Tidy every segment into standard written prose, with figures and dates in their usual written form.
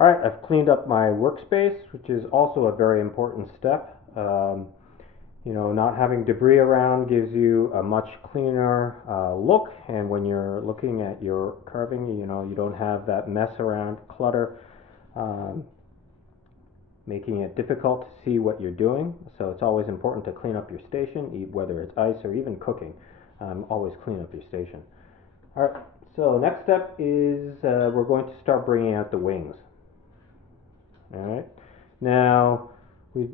Alright, I've cleaned up my workspace, which is also a very important step. Not having debris around gives you a much cleaner look, and when you're looking at your carving, you don't have that mess around, clutter, um, making it difficult to see what you're doing. So it's always important to clean up your station, whether it's ice or even cooking. Always clean up your station. Alright, so next step is we're going to start bringing out the wings. Alright, now we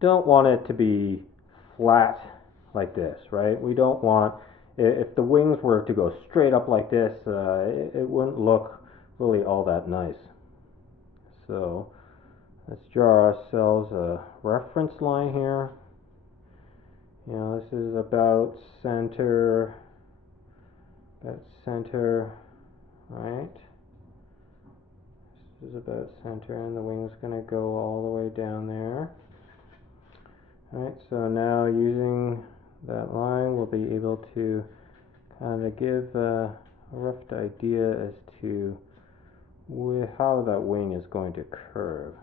don't want it to be flat like this, right? We don't want, if the wings were to go straight up like this, it wouldn't look really all that nice. So let's draw ourselves a reference line here. This is about center, right? This is about center, and the wing's going to go all the way down there. Alright, so now using that line, we'll be able to kind of give a rough idea as to how that wing is going to curve.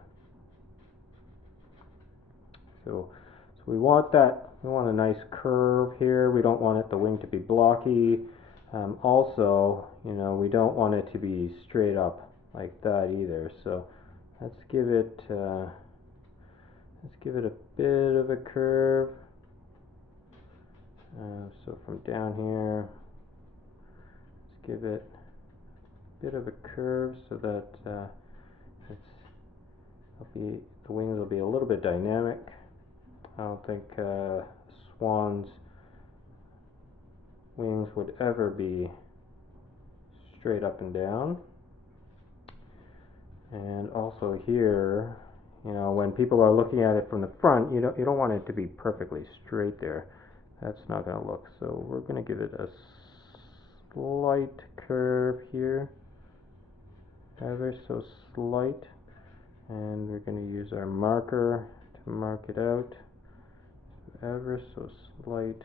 So we want a nice curve here. We don't want the wing to be blocky. Also, we don't want it to be straight up like that either. So let's give it a bit of a curve. So from down here, let's give it a bit of a curve so that the wings will be a little bit dynamic. I don't think Swan's wings would ever be straight up and down. And also here, when people are looking at it from the front, you don't want it to be perfectly straight there. That's not going to look. So we're going to give it a slight curve here, ever so slight, and we're going to use our marker to mark it out, ever so slight.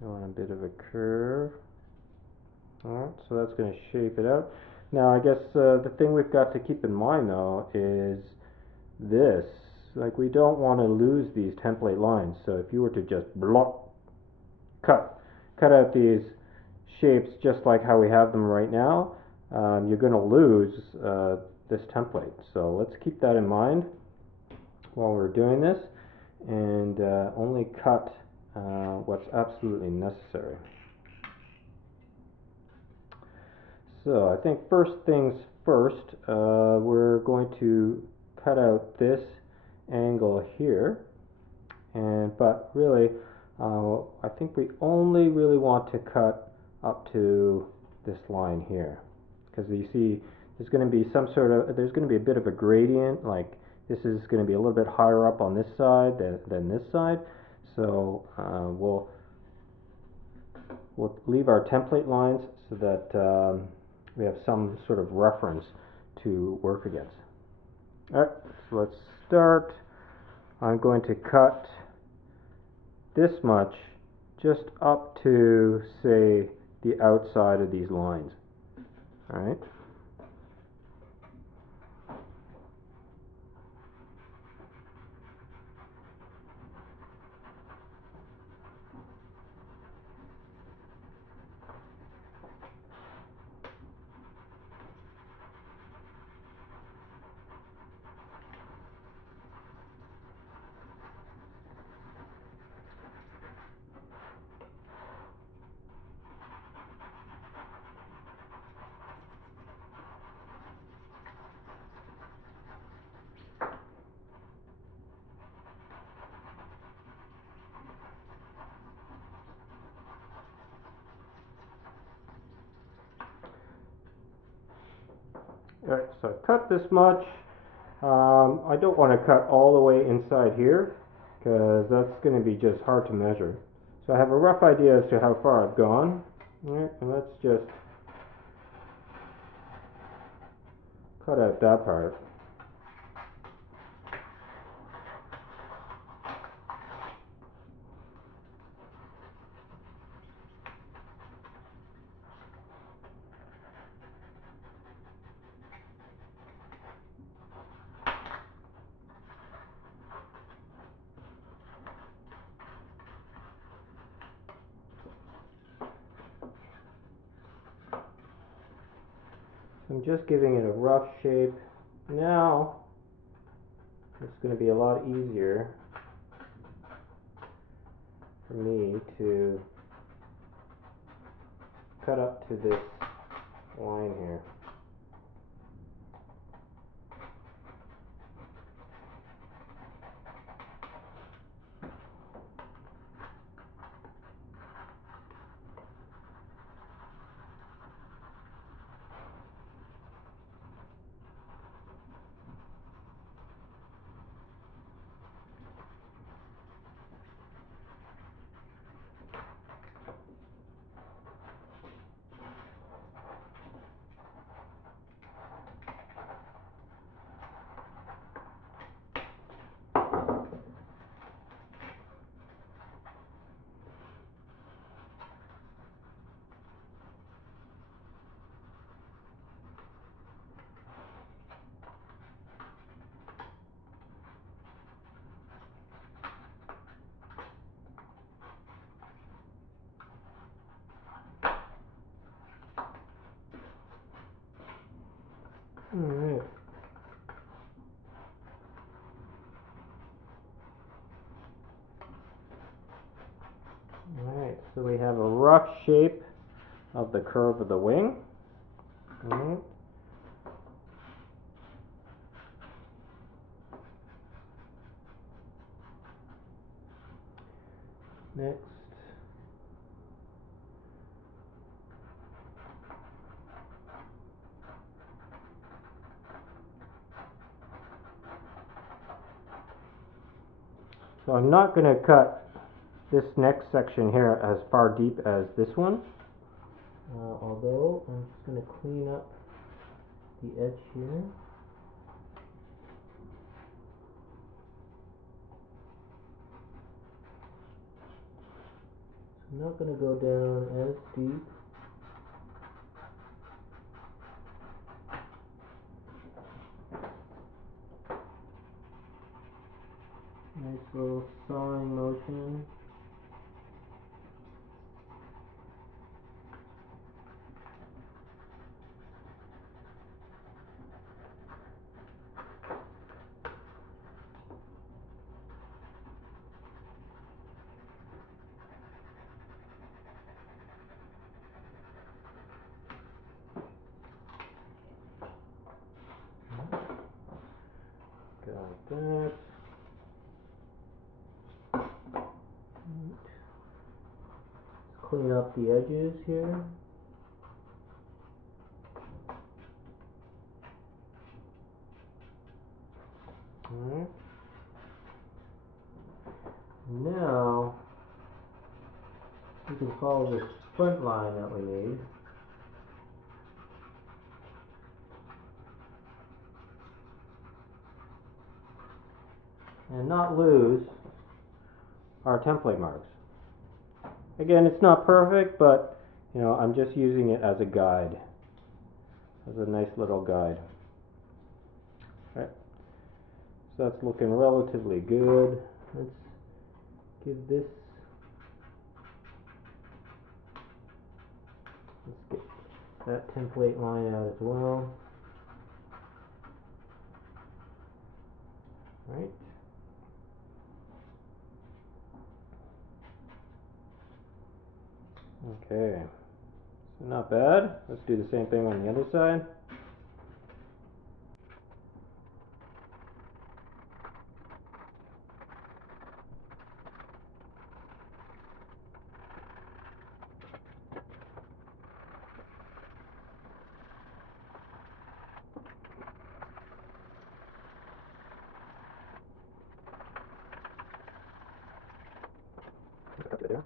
You want a bit of a curve. Alright, so that's going to shape it out. Now I guess the thing we've got to keep in mind though is this. Like, we don't want to lose these template lines. So if you were to just cut out these shapes just like how we have them right now, you're going to lose this template. So let's keep that in mind while we're doing this, and only cut what's absolutely necessary. So I think first things first, we're going to cut out this angle here, but really I think we only really want to cut up to this line here, because you see there's going to be there's going to be a bit of a gradient, like this is going to be a little bit higher up on this side than this side. So we'll leave our template lines so that we have some sort of reference to work against. Alright, so let's start. I'm going to cut this much just up to, say, the outside of these lines. Alright. Alright, so I cut this much. I don't want to cut all the way inside here, because that's going to be just hard to measure. So I have a rough idea as to how far I've gone. Alright, and let's just cut out that part. So I'm just giving it a rough shape. Now it's going to be a lot easier for me to cut up to this line here. Alright. Alright, so we have a rough shape of the curve of the wing. Alright. Next. So I'm not going to cut this next section here as far deep as this one. Although I'm just going to clean up the edge here. I'm not going to go down as deep. Nice little sawing motion. Got that. Clean up the edges here. Alright. Now we can follow this front line that we made. And not lose our template marks. Again, it's not perfect, but you know, I'm just using it as a guide, as a nice little guide. Okay. So that's looking relatively good. Let's give this, let's get that template line out as well. Right. Okay, so not bad. Let's do the same thing on the other side. There.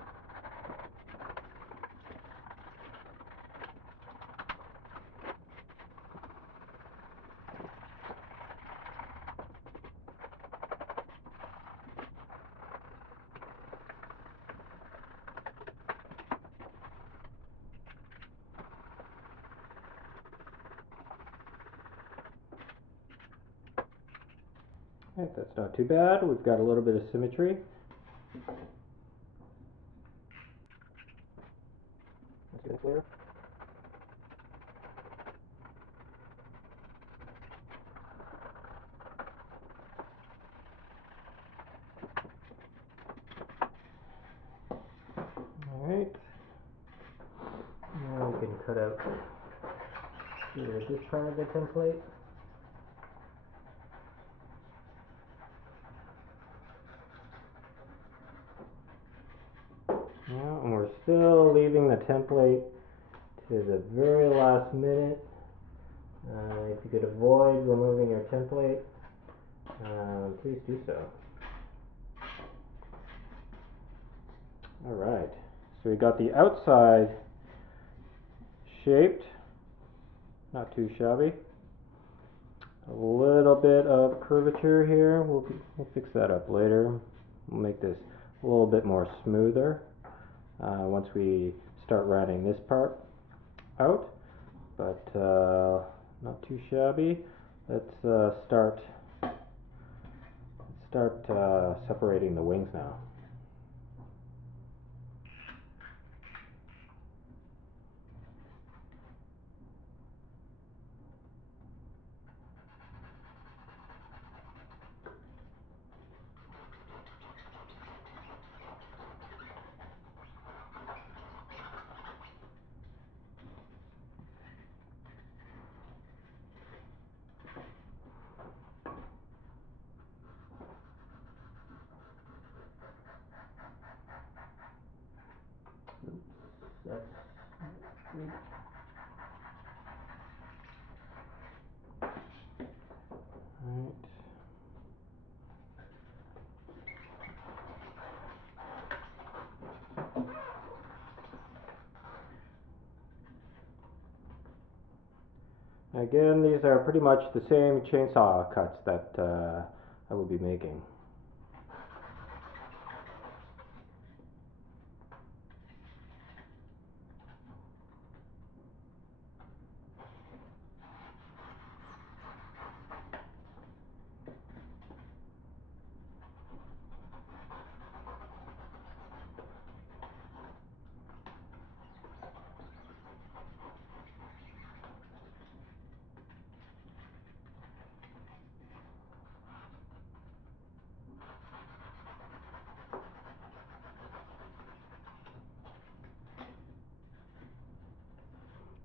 Right, that's not too bad. We've got a little bit of symmetry. Let's get it clear. start here with this part of the template. Yeah, and we're still leaving the template to the very last minute. If you could avoid removing your template, please do so. Alright, so we got the outside shaped, not too shabby. A little bit of curvature here, we'll fix that up later. We'll make this a little bit more smoother once we start rounding this part out, but not too shabby. Let's start separating the wings now. Right. Again, these are pretty much the same chainsaw cuts that I will be making.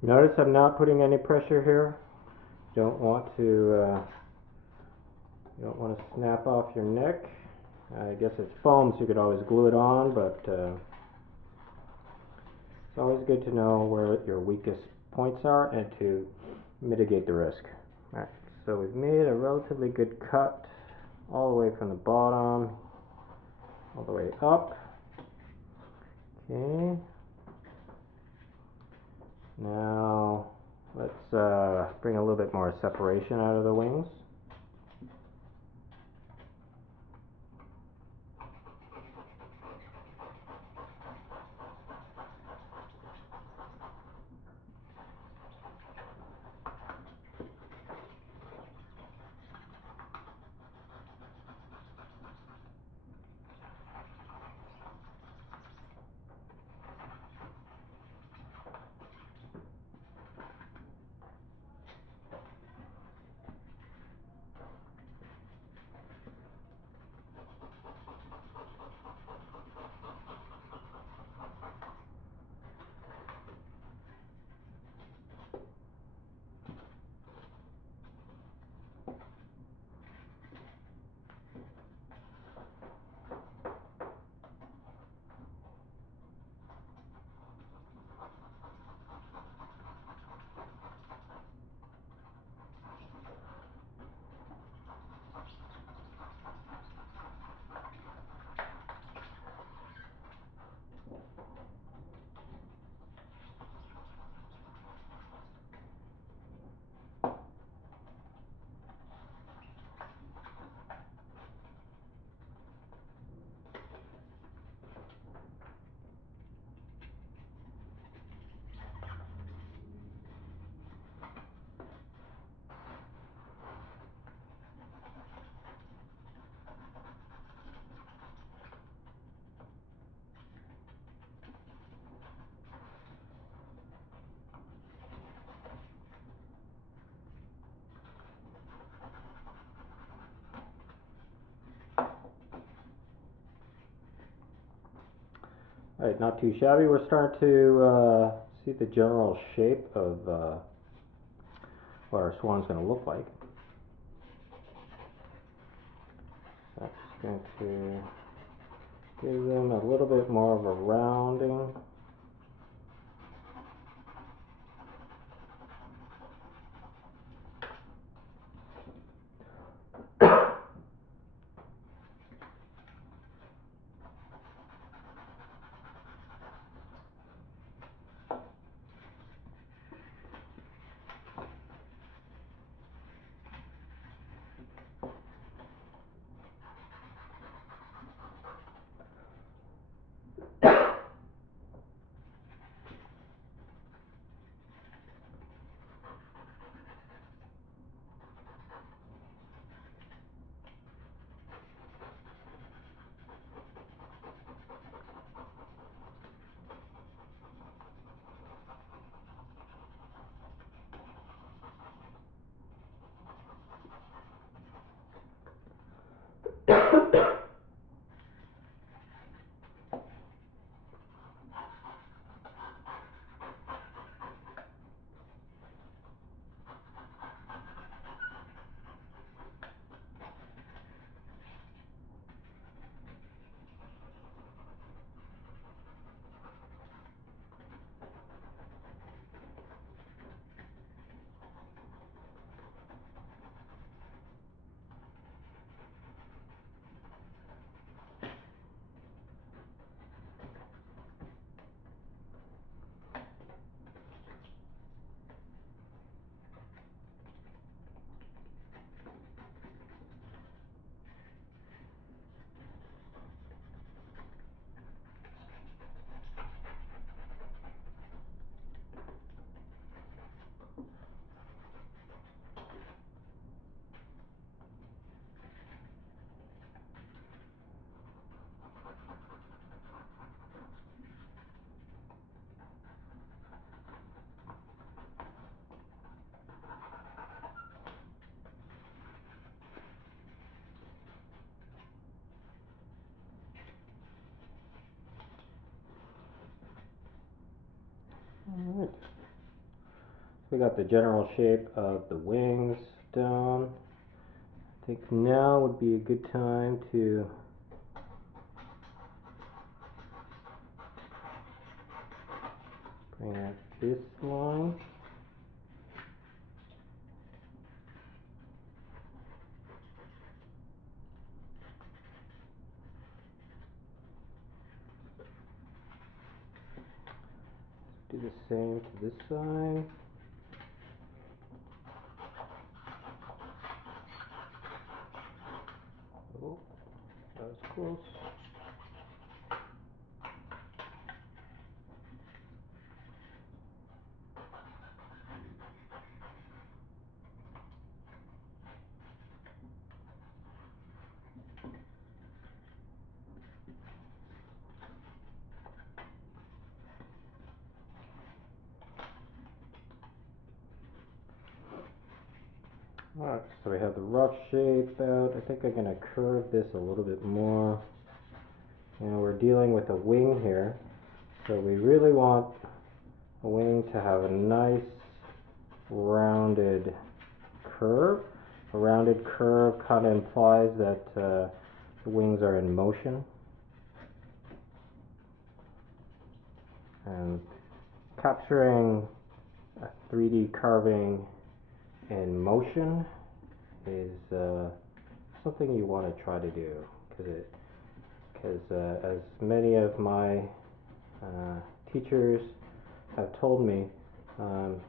Notice I'm not putting any pressure here. You don't want to snap off your neck. I guess it's foam, so you could always glue it on, but it's always good to know where your weakest points are and to mitigate the risk. Alright, so we've made a relatively good cut all the way from the bottom all the way up. Okay. Now let's bring a little bit more separation out of the wings. Alright, not too shabby. We're starting to see the general shape of what our swan's going to look like. So I'm just going to give them a little bit more of a rounding. Alright, we got the general shape of the wings down. I think now would be a good time to bring out this line. Do the same to this side. Oh, that was close. Alright, so we have the rough shape out. I think I'm going to curve this a little bit more. And we're dealing with a wing here, so we really want a wing to have a nice rounded curve. A rounded curve kind of implies that the wings are in motion. And capturing a 3D carving in motion is something you want to try to do, because as many of my teachers have told me,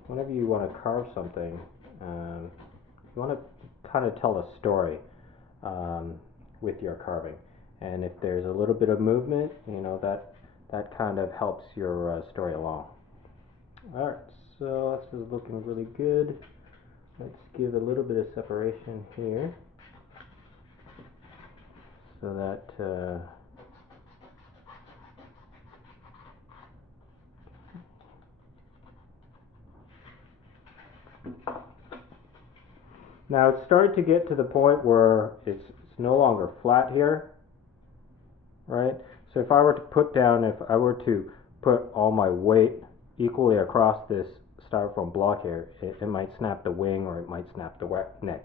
whenever you want to carve something, you want to kind of tell a story with your carving, and if there's a little bit of movement, you know, that kind of helps your story along. Alright, so this is looking really good. Let's give a little bit of separation here so that now it's starting to get to the point where it's no longer flat here, right? So if I were to put all my weight equally across this styrofoam block here, it might snap the wing or it might snap the neck.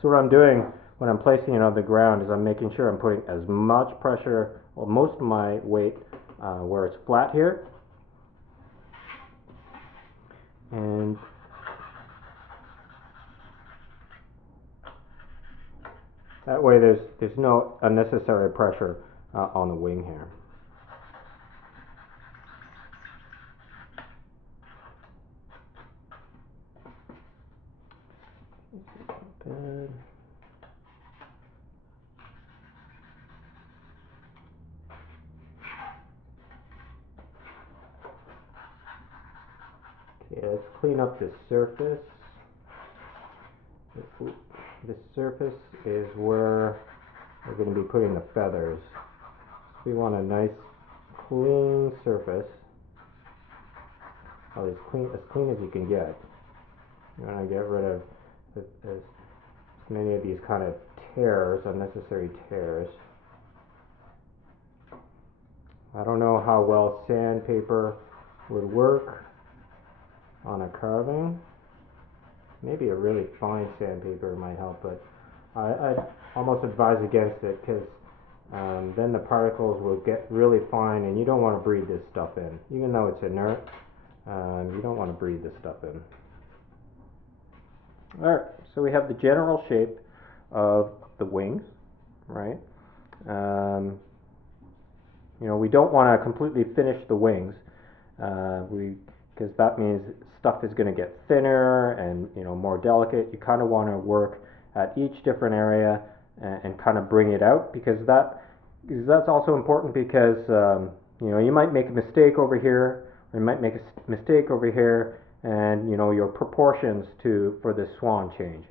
So what I'm doing when I'm placing it on the ground is I'm making sure I'm putting as much pressure, or most of my weight, where it's flat here. And that way there's no unnecessary pressure on the wing here. Good. Okay, let's clean up this surface. This surface is where we're going to be putting the feathers. We want a nice clean surface. As clean as you can get. You want to get rid of as many of these kind of tears, unnecessary tears. I don't know how well sandpaper would work on a carving. Maybe a really fine sandpaper might help, but I'd almost advise against it, because then the particles will get really fine and you don't want to breathe this stuff in. Even though it's inert, you don't want to breathe this stuff in. Alright, so we have the general shape of the wings, right? We don't want to completely finish the wings, because that means stuff is going to get thinner and more delicate. You kind of want to work at each different area and kind of bring it out, because that's also important, because you might make a mistake over here, or you might make a mistake over here, and your proportions for this swan change.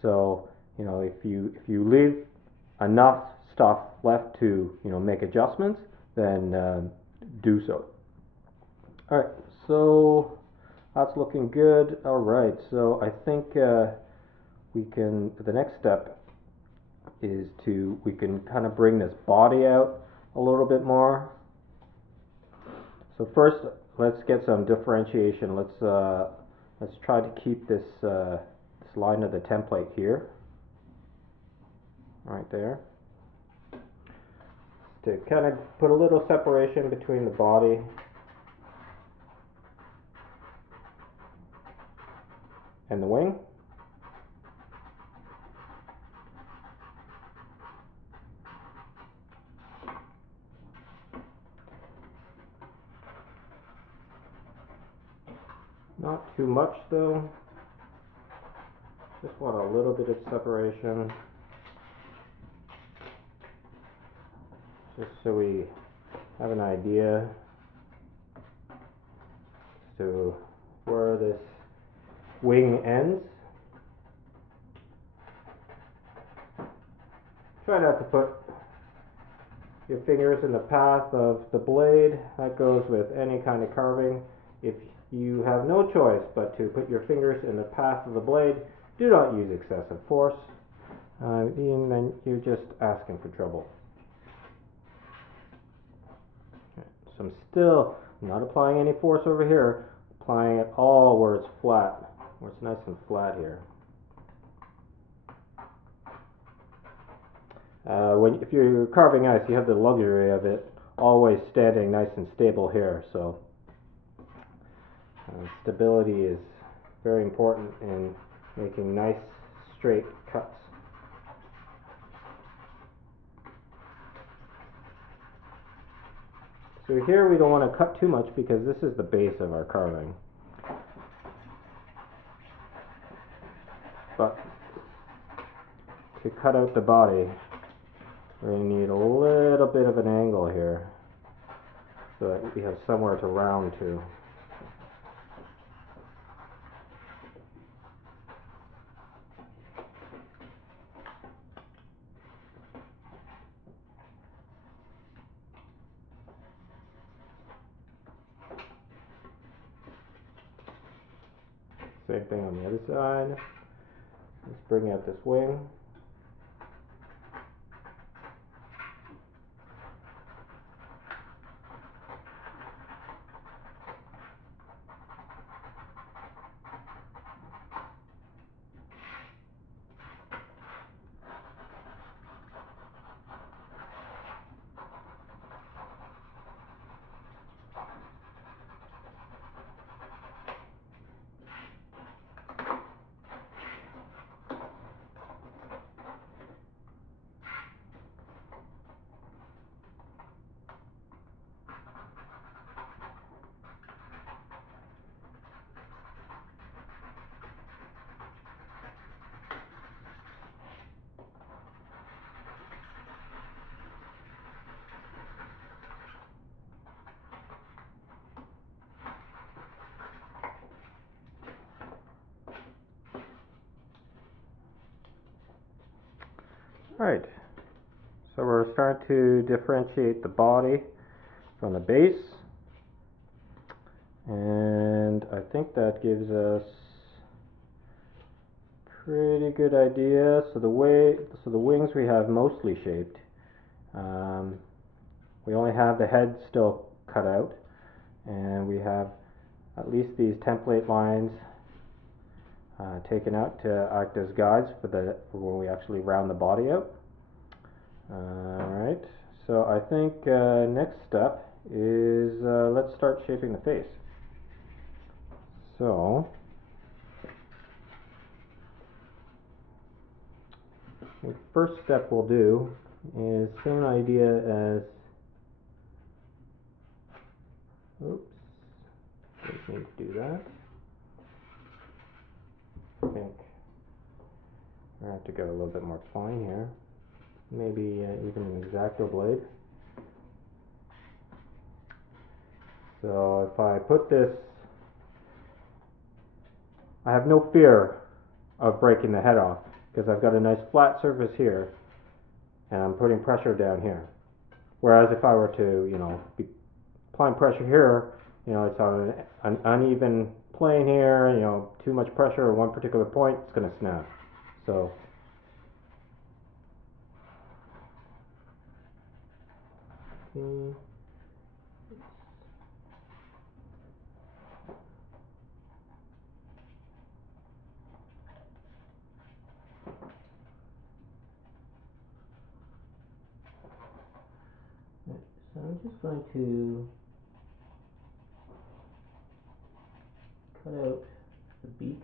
So if you leave enough stuff left to make adjustments, then do so. All right, so that's looking good. All right, so I think we can. The next step is we can kind of bring this body out a little bit more. So first, let's get some differentiation. Let's try to keep this line of the template here, right there, to kind of put a little separation between the body and the wing. Not too much though. Just want a little bit of separation, just so we have an idea as to where this wing ends. Try not to put your fingers in the path of the blade. That goes with any kind of carving. If you have no choice but to put your fingers in the path of the blade, do not use excessive force, and then you're just asking for trouble. So I'm still not applying any force over here, applying it all where it's flat, where it's nice and flat here. If you're carving ice, you have the luxury of it always standing nice and stable here, so stability is very important in making nice straight cuts. So here we don't want to cut too much, because this is the base of our carving. But to cut out the body, we're going to need a little bit of an angle here, so that we have somewhere to round to. Same thing on the other side. Let's bring out this wing. Alright, so we're starting to differentiate the body from the base, and I think that gives us a pretty good idea. So the wings we have mostly shaped. We only have the head still cut out, and we have at least these template lines taken out to act as guides for when we actually round the body out. Alright, so I think next step is let's start shaping the face. So the first step we'll do is same idea as, oops, didn't need to do that. I think I have to go a little bit more fine here. Maybe even an X-Acto blade. So if I put this, I have no fear of breaking the head off because I've got a nice flat surface here and I'm putting pressure down here. Whereas if I were to, be applying pressure here, it's on an uneven plane here, too much pressure at one particular point, it's going to snap. So so I'm just going to cut out the beak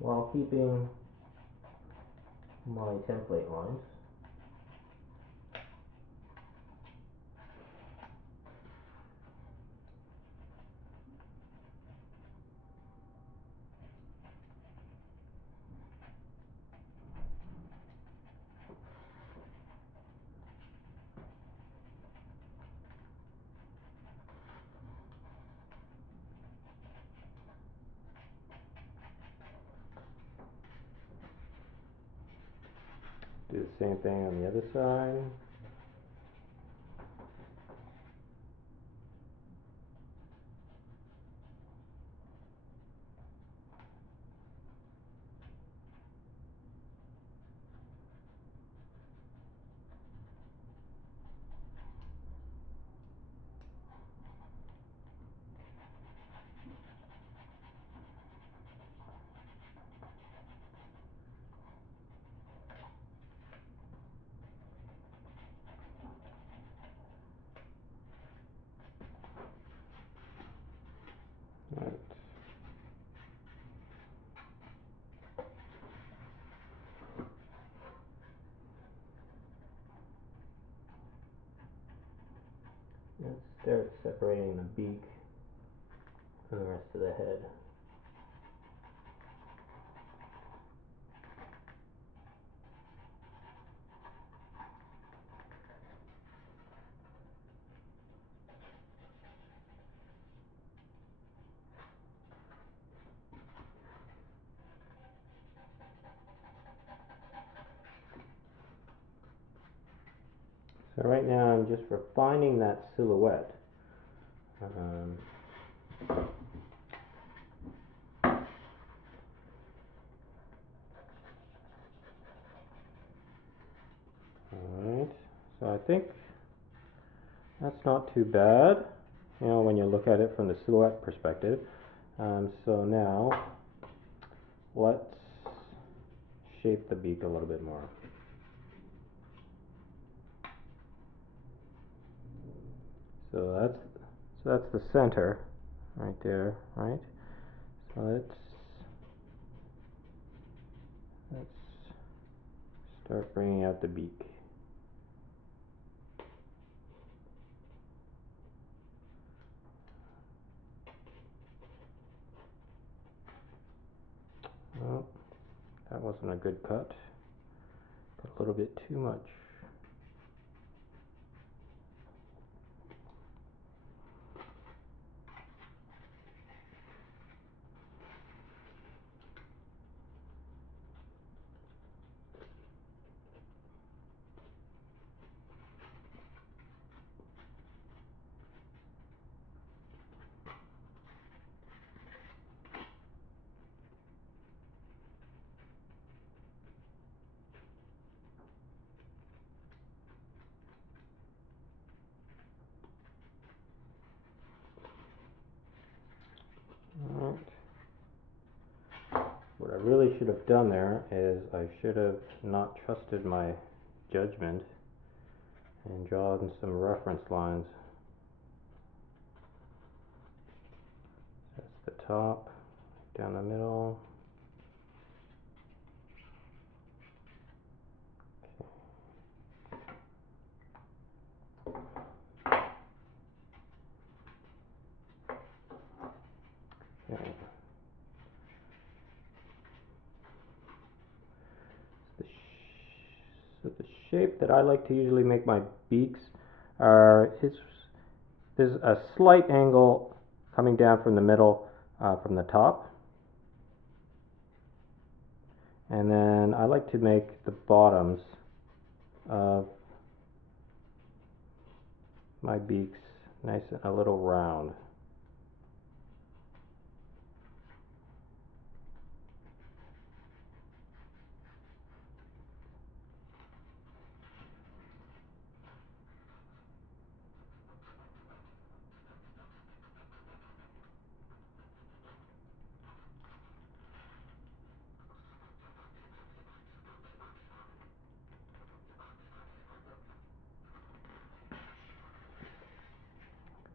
while keeping my template lines. Do the same thing on the other side. Right. Let's start separating the beak from the rest of the head. So right now I'm just refining that silhouette. Alright, so I think that's not too bad, when you look at it from the silhouette perspective. So now let's shape the beak a little bit more. So that's the center right there, right? So let's start bringing out the beak. Well, that wasn't a good cut. A little bit too much. really should have done there is I should have not trusted my judgment and drawn some reference lines. That's the top, down the middle. Okay. So the shape that I like to usually make my beaks is there's a slight angle coming down from the middle, from the top, and then I like to make the bottoms of my beaks nice and a little round.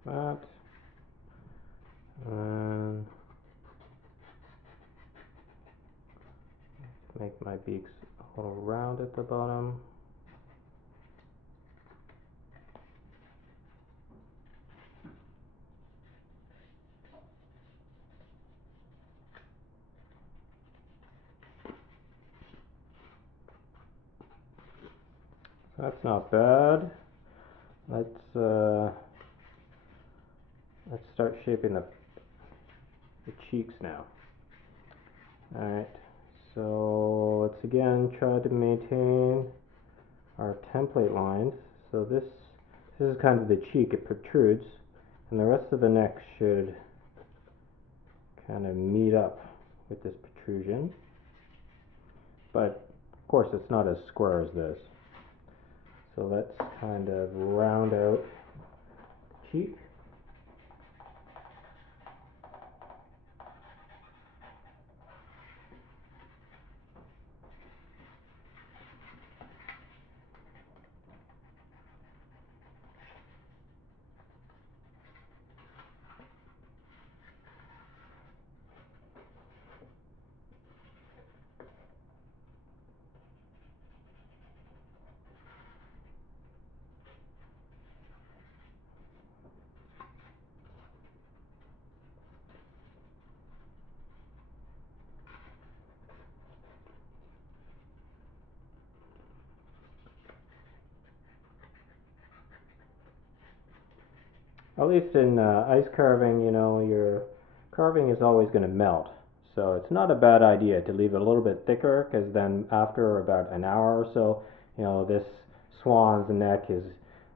That, and make my beaks a little round at the bottom. That's not bad. Let's start shaping the cheeks now. Alright, so let's again try to maintain our template lines. So this is kind of the cheek, it protrudes, and the rest of the neck should kind of meet up with this protrusion. But of course it's not as square as this. So let's kind of round out the cheek. At least in ice carving, you know, your carving is always going to melt. So it's not a bad idea to leave it a little bit thicker, because then after about an hour or so, you know, this swan's neck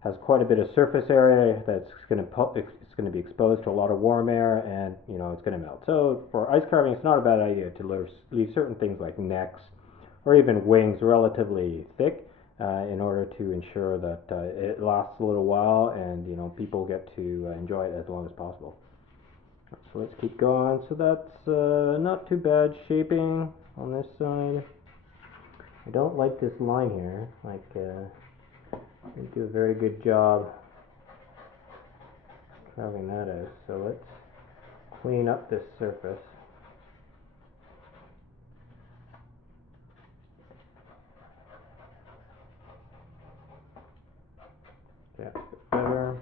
has quite a bit of surface area that's going to be exposed to a lot of warm air, and you know it's going to melt. So for ice carving, it's not a bad idea to leave certain things like necks or even wings relatively thick, in order to ensure that it lasts a little while and you know people get to enjoy it as long as possible. So let's keep going. So that's not too bad shaping on this side. I don't like this line here. Like didn't do a very good job carving that out. So let's clean up this surface. That's a bit better.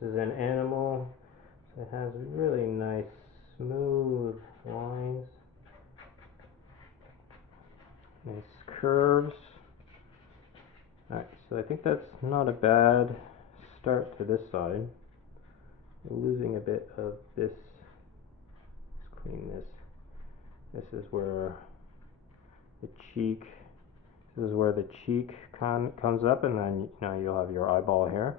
This is an animal, so it has really nice smooth lines, nice curves. Alright, so I think that's not a bad start to this side. We're losing a bit of this. Let's clean this. This is where the cheek, this is where the cheek comes up, and then you know you'll have your eyeball here.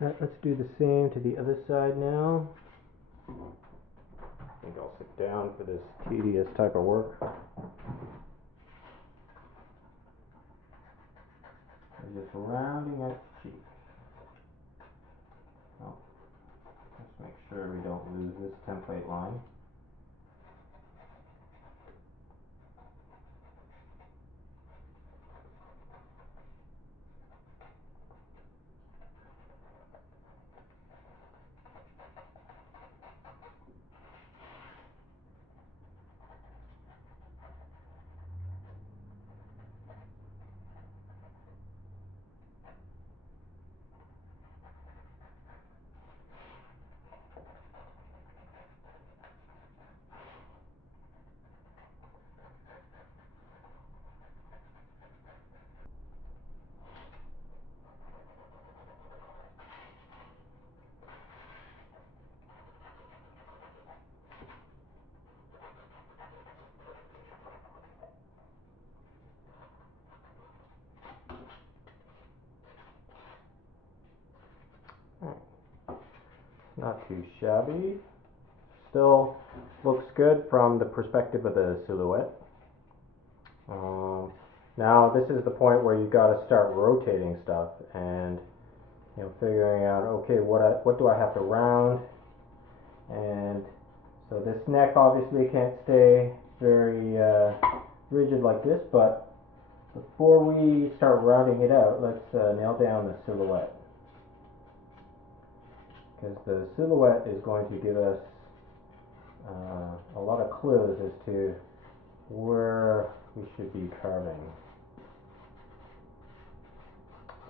Let's do the same to the other side now. Okay. think I'll sit down for this tedious type of work. I'm just rounding out the cheek. Oh, let's make sure we don't lose this template line. Not too shabby. Still looks good from the perspective of the silhouette. Now this is the point where you got to start rotating stuff and figuring out, okay, what do I have to round? And so this neck obviously can't stay very rigid like this, but before we start rounding it out, let's nail down the silhouette. Because the silhouette is going to give us a lot of clues as to where we should be carving.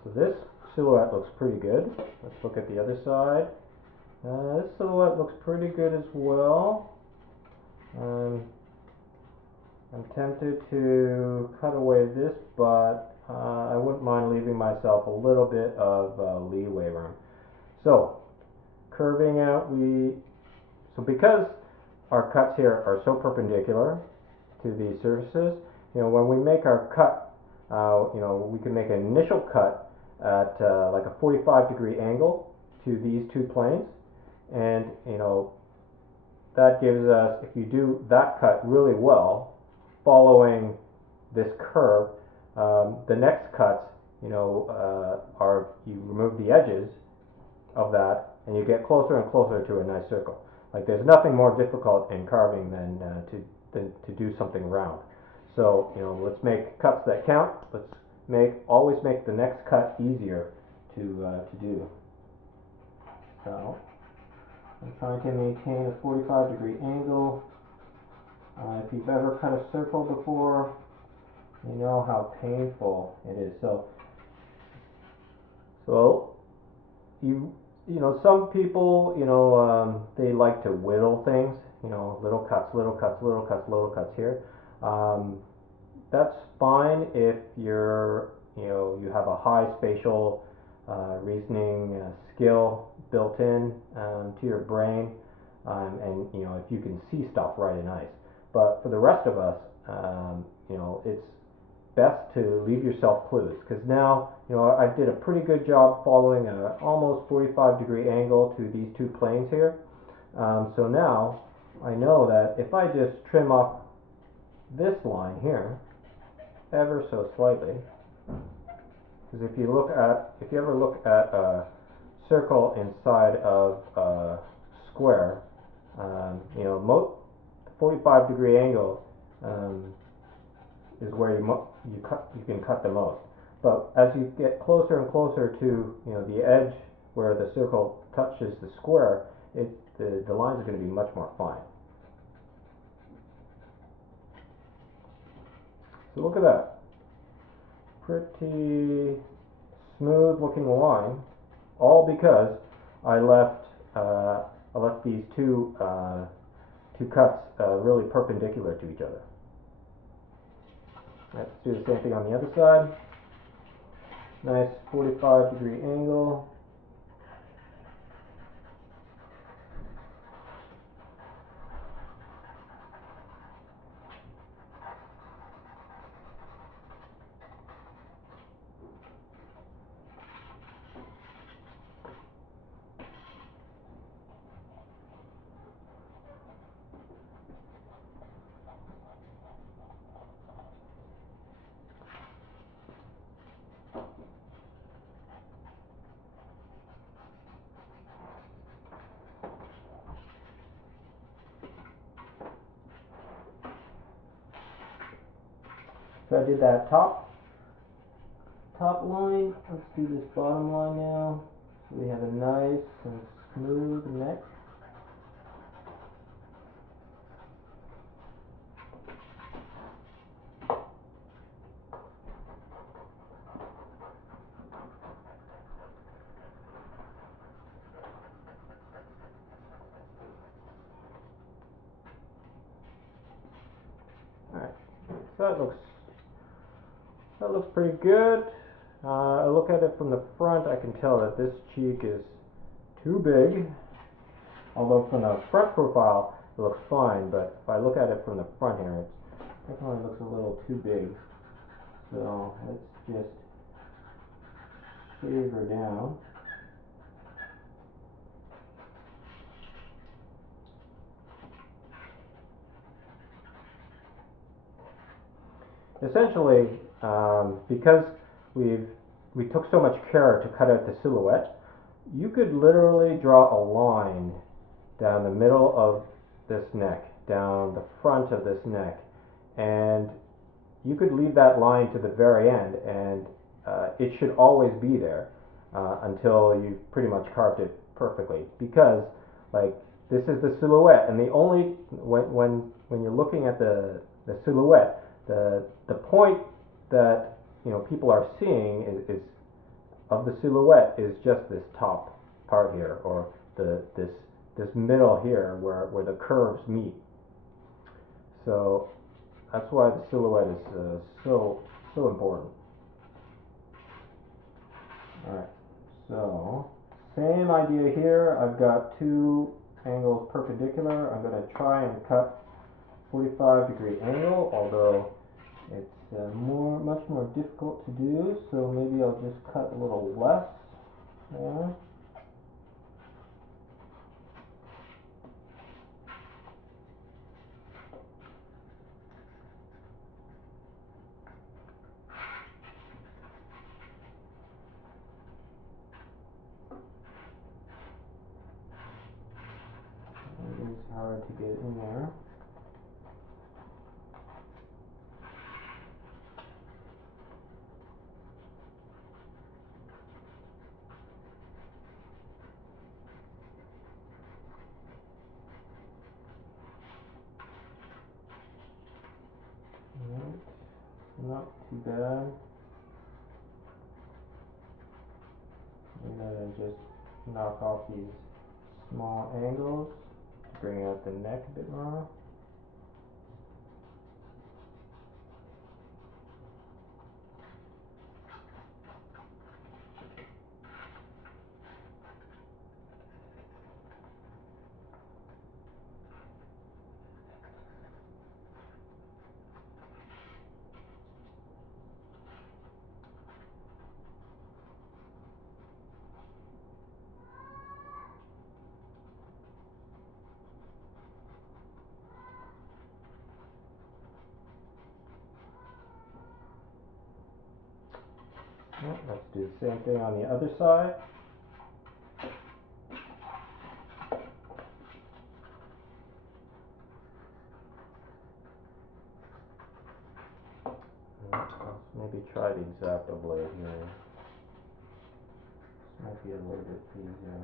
So this silhouette looks pretty good. Let's look at the other side. This silhouette looks pretty good as well. I'm tempted to cut away this, but I wouldn't mind leaving myself a little bit of leeway room. So curving out, because our cuts here are so perpendicular to these surfaces, when we make our cut, we can make an initial cut at like a 45-degree angle to these two planes, and that gives us, if you do that cut really well, following this curve, the next cuts, are you remove the edges of that, and you get closer and closer to a nice circle. Like there's nothing more difficult in carving than to do something round. So let's make cuts that count. Let's always make the next cut easier to do. So I'm trying to maintain a 45-degree angle. If you've ever cut a circle before, you know how painful it is. So some people, they like to whittle things, little cuts, little cuts, little cuts, little cuts here. That's fine if you have a high spatial reasoning skill built in to your brain, and if you can see stuff right and nice. But for the rest of us, it's best to leave yourself clues, because now I did a pretty good job following an almost 45-degree angle to these two planes here. So now I know that if I just trim off this line here ever so slightly, because if you ever look at a circle inside of a square, 45-degree angle is where you can cut the most. But as you get closer and closer to the edge where the circle touches the square, the lines are going to be much more fine. So look at that, pretty smooth looking line, all because I left these two cuts really perpendicular to each other. Let's do the same thing on the other side. Nice 45-degree angle. So I did that top line. Let's do this bottom line now. So we have a nice and smooth neck. Alright, so that looks pretty good. I look at it from the front, I can tell that this cheek is too big. Although from the front profile it looks fine, but if I look at it from the front here, it definitely looks a little too big. So let's just shave her down. Essentially, because we took so much care to cut out the silhouette, you could literally draw a line down the middle of this neck, down the front of this neck, and you could leave that line to the very end, and it should always be there until you've pretty much carved it perfectly. Because, like, this is the silhouette, and the only when you're looking at the silhouette, the point that people are seeing is of the silhouette is just this top part here, or this middle here where the curves meet. So that's why the silhouette is so important. Alright, so same idea here. I've got two angles perpendicular. I'm going to try and cut 45-degree angle, although it's much more difficult to do, so maybe I'll just cut a little less there. It is hard to get in there. Right. Not too bad. I'm gonna just knock off these small angles to bring out the neck a bit more. Let's do the same thing on the other side. Let's maybe try the X-Acto blade here. This might be a little bit easier.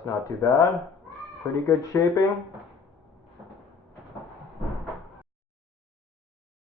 that's not too bad. Pretty good shaping.